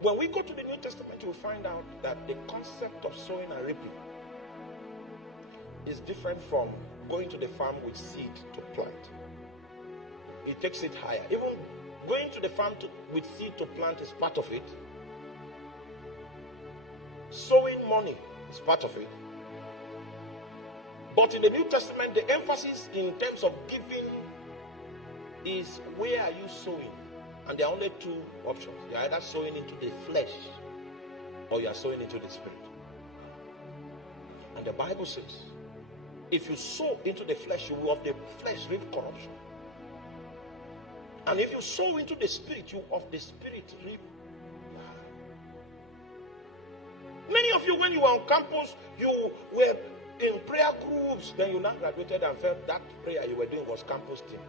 When we go to the New Testament, you will find out that the concept of sowing and reaping is different from going to the farm with seed to plant. It takes it higher. Even going to the farm with seed to plant is part of it. Sowing money is part of it. But in the New Testament, the emphasis in terms of giving is where are you sowing? And there are only two options. You're either sowing into the flesh or you are sowing into the spirit. And the Bible says, if you sow into the flesh, you will of the flesh reap corruption. And if you sow into the spirit, you of the spirit reap life. Many of you, when you were on campus, you were in prayer groups. Then you now graduated and felt that prayer you were doing was campus team.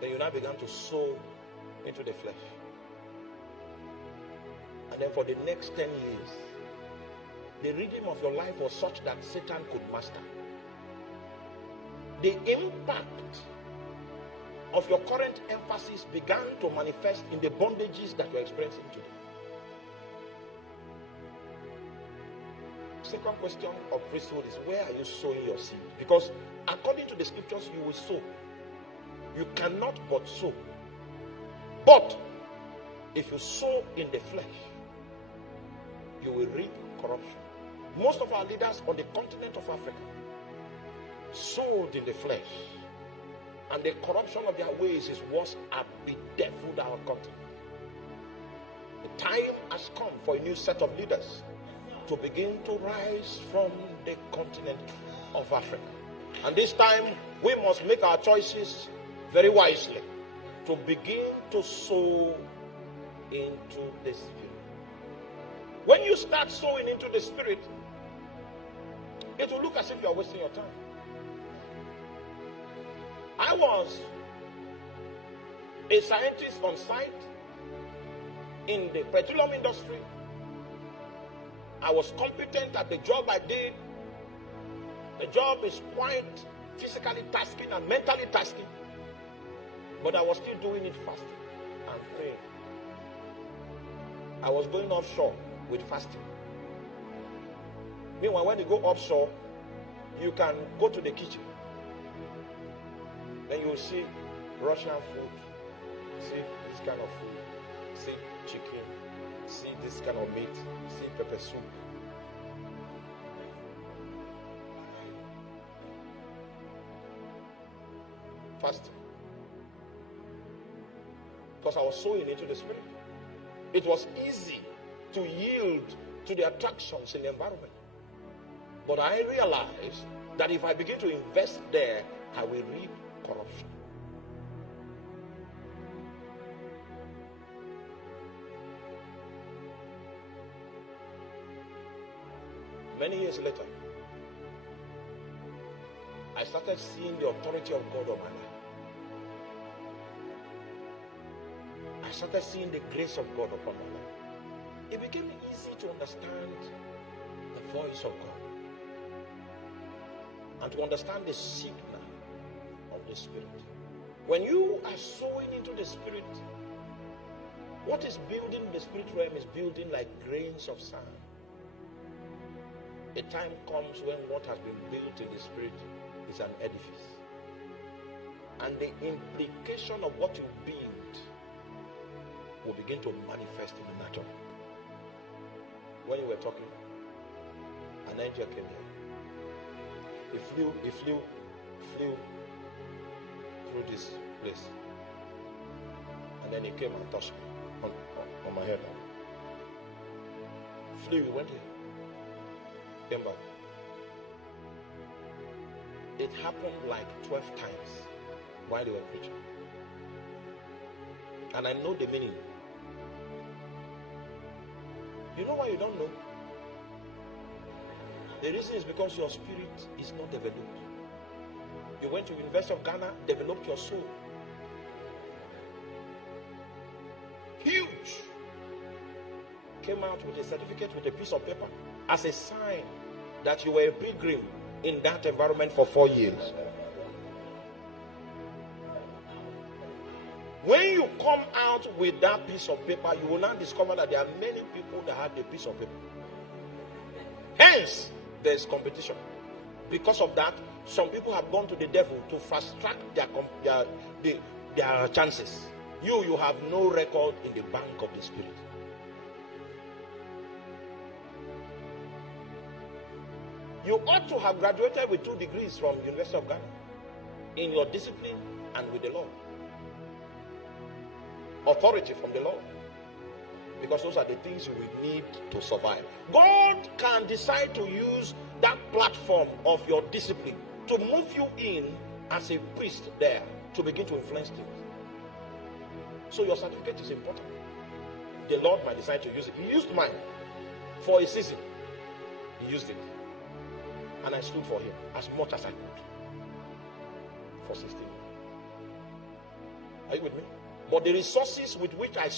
Then you now began to sow into the flesh. And then for the next 10 years, the rhythm of your life was such that Satan could master. The impact of your current emphasis began to manifest in the bondages that you're experiencing today. Second question of priesthood is, where are you sowing your seed? Because according to the scriptures, you will sow. You cannot but sow. But if you sow in the flesh, you will reap corruption. Most of our leaders on the continent of Africa sowed in the flesh, and the corruption of their ways is what have bedeviled our continent. The time has come for a new set of leaders to begin to rise from the continent of Africa. And this time, we must make our choices very wisely to begin to sow into the Spirit. When you start sowing into the Spirit, it will look as if you are wasting your time. I was a scientist on site in the petroleum industry. I was competent at the job I did. The job is quite physically tasking and mentally tasking. But I was still doing it fasting and praying. I was going offshore with fasting. Meanwhile, when you go offshore, you can go to the kitchen. Then you will see Russian food, see this kind of food, see chicken, see this kind of meat, see pepper soup. Fasting. Because I was sowing into the Spirit. It was easy to yield to the attractions in the environment. But I realized that if I begin to invest there, I will reap corruption. Many years later, I started seeing the authority of God on my life. I started seeing the grace of God upon my life. It became easy to understand the voice of God and to understand the signal of the Spirit. When you are sowing into the Spirit, what is building the spirit realm is building like grains of sand. A time comes when what has been built in the Spirit is an edifice. And the implication of what you build will begin to manifest in the natural. When you were talking, an angel came here. It flew through this place. And then he came and touched me on my head. Flew, he went here. Came back. It happened like 12 times while they were preaching. And I know the meaning. You know why you don't know? The reason is because your spirit is not developed. You went to University of Ghana, developed your soul. Huge. Came out with a certificate, with a piece of paper, as a sign that you were a pilgrim in that environment for 4 years. When you come out out with that piece of paper, you will now discover that there are many people that have a piece of paper. Hence, there is competition. Because of that, some people have gone to the devil to fast track their chances. You have no record in the bank of the Spirit. You ought to have graduated with 2 degrees from University of Ghana in your discipline and with the Lord. Authority from the Lord. Because those are the things you will need to survive. God can decide to use that platform of your discipline to move you in as a priest there to begin to influence things. So your certificate is important. The Lord might decide to use it. He used mine for a season. He used it. And I stood for him as much as I could. For 16 years. Are you with me? But the resources with which I